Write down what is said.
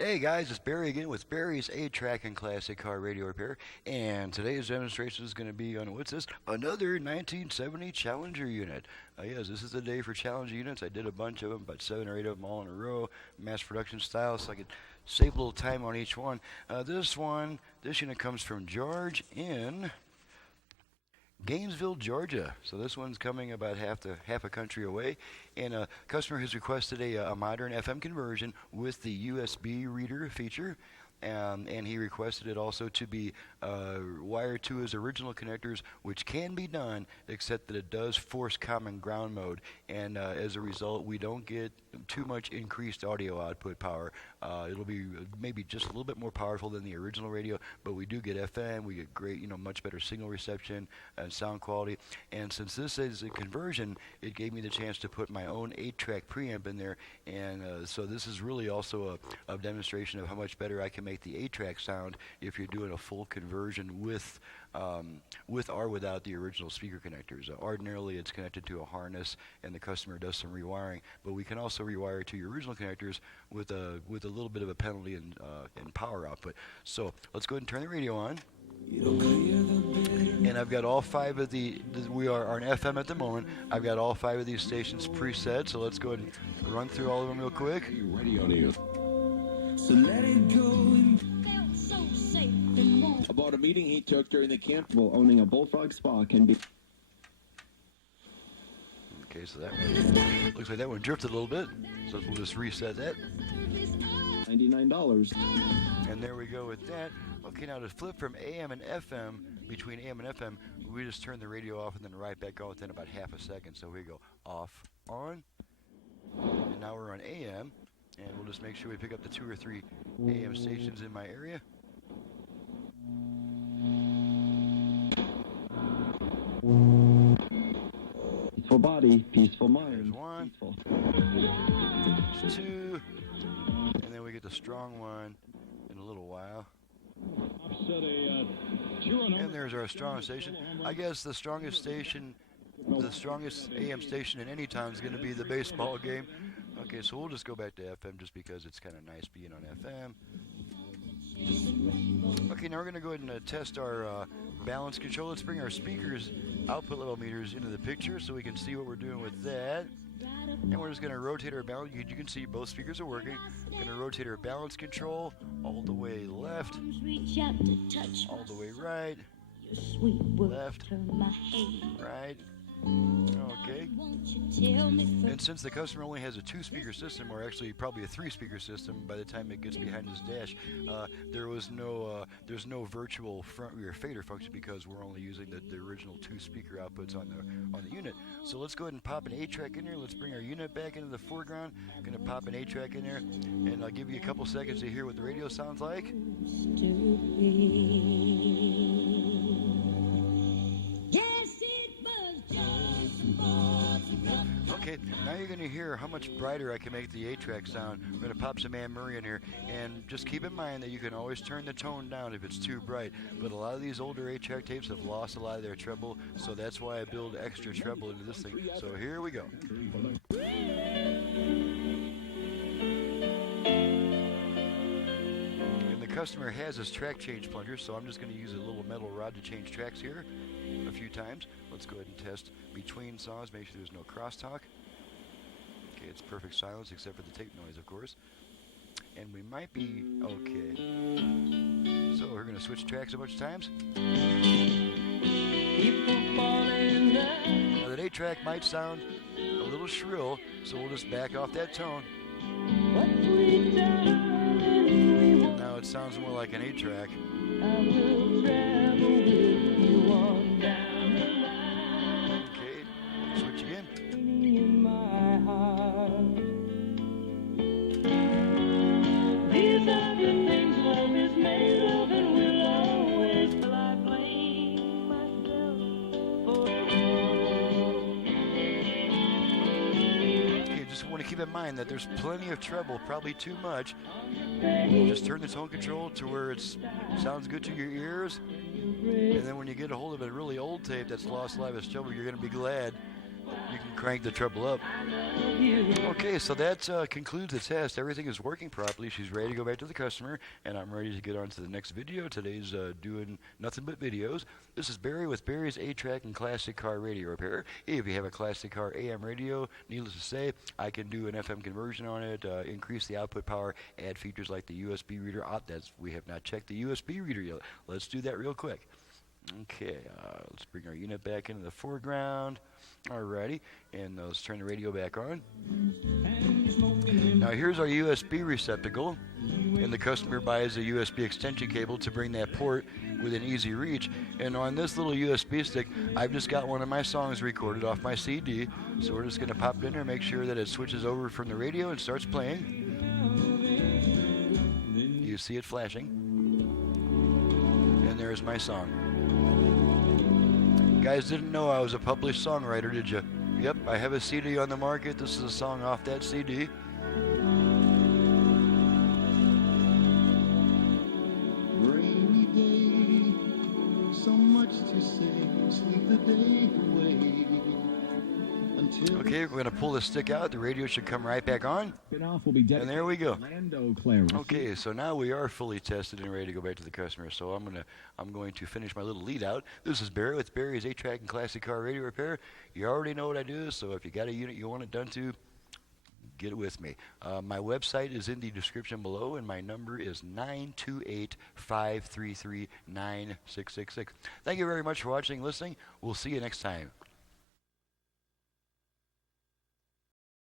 Hey guys, it's Barry again with Barry's 8-Track and Classic Car Radio Repair, and today's demonstration is going to be on, what's this? Another 1970 Challenger unit. Yes, this is the day for Challenger units. I did a bunch of them, about 7 or 8 of them all in a row, mass production style, so I could save a little time on each one. This unit comes from George in Gainesville, Georgia. So this one's coming about half a country away, and a customer has requested a modern FM conversion with the USB reader feature. And he requested it also to be wired to his original connectors, which can be done, except that it does force common ground mode, and as a result, we don't get too much increased audio output power. It'll be maybe just a little bit more powerful than the original radio, but we do get FM, we get great, much better signal reception and sound quality. And since this is a conversion, it gave me the chance to put my own 8-track preamp in there, and so this is really also a demonstration of how much better I can make the 8-track sound if you're doing a full conversion with or without the original speaker connectors. Ordinarily, it's connected to a harness, and the customer does some rewiring, but we can also rewire to your original connectors with a little bit of a penalty in power output. So let's go ahead and turn the radio on. And I've got all 5 of we are on FM at the moment. I've got all 5 of these stations preset, so let's go ahead and run through all of them real quick. So let it go. About a meeting he took during the camp. Well, owning a bullfrog spa can be. Okay, so that one looks like that one drifted a little bit. So we'll just reset that. $99. And there we go with that. Okay, now to flip from AM and FM, between AM and FM, we just turn the radio off and then right back on within about half a second. So we go off, on, and now we're on AM. And we'll just make sure we pick up the 2 or 3 AM stations in my area. Peaceful body, peaceful mind. There's 1. Peaceful. There's 2. And then we get the strong one in a little while. And there's our strong station. I guess the strongest AM station in any town is going to be the baseball game. Okay, so we'll just go back to FM just because it's kind of nice being on FM. Okay, now we're going to go ahead and test our balance control. Let's bring our speakers output level meters into the picture so we can see what we're doing with that. And we're just going to rotate our balance. You can see both speakers are working. Going to rotate our balance control all the way left, all the way right, left, right. Okay. And since the customer only has a 2-speaker system, or actually probably a 3-speaker system by the time it gets behind his dash, there's no virtual front rear fader function because we're only using the original 2-speaker outputs on the unit. So let's go ahead and pop an 8-track in there. Let's bring our unit back into the foreground. Gonna pop an 8-track in there, and I'll give you a couple seconds to hear what the radio sounds like. Okay, now you're going to hear how much brighter I can make the 8-track sound. I'm going to pop some Anne Murray in here, and just keep in mind that you can always turn the tone down if it's too bright, but a lot of these older 8-track tapes have lost a lot of their treble, so that's why I build extra treble into this thing. So here we go. And the customer has his track change plunger, so I'm just going to use a little metal rod to change tracks here a few times. Let's go ahead and test between songs, make sure there's no crosstalk. Okay, it's perfect silence except for the tape noise, of course. And we might be okay. So we're going to switch tracks a bunch of times. Now that 8-track might sound a little shrill, so we'll just back off that tone. Now it sounds more like an 8-track. Okay, switch again. These are the things love is made of, and will always till I blame myself for. Okay, just want to keep in mind that there's plenty of treble, probably too much. Just turn the tone control to where it sounds good to your ears, and then when you get a hold of a really old tape that's lost a lot of its treble, you're going to be glad You can crank the treble up. Okay, so that concludes the test. Everything is working properly. She's ready to go back to the customer, and I'm ready to get on to the next video. Today's doing nothing but videos. This is Barry with Barry's 8-track and classic car radio repair. If you have a classic car AM radio, needless to say, I can do an FM conversion on it, increase the output power, add features like the USB reader. We have not checked the USB reader yet. Let's do that real quick. Okay, let's bring our unit back into the foreground. Alrighty, and let's turn the radio back on. Now here's our USB receptacle, and the customer buys a USB extension cable to bring that port within easy reach. And on this little USB stick, I've just got one of my songs recorded off my CD, so we're just going to pop it in there, make sure that it switches over from the radio and starts playing. You see it flashing. And there's my song. Guys didn't know I was a published songwriter, did you? Yep, I have a CD on the market. This is a song off that CD. Rainy day, so much to say, sleep the day away. Okay, we're going to pull the stick out. The radio should come right back on. And there we go. Okay, so now we are fully tested and ready to go back to the customer. So I'm going to finish my little lead out. This is Barry with Barry's 8-track and classic car radio repair. You already know what I do, so if you got a unit you want it done to, get it with me. My website is in the description below, and my number is 928-533-9666. Thank you very much for watching and listening. We'll see you next time.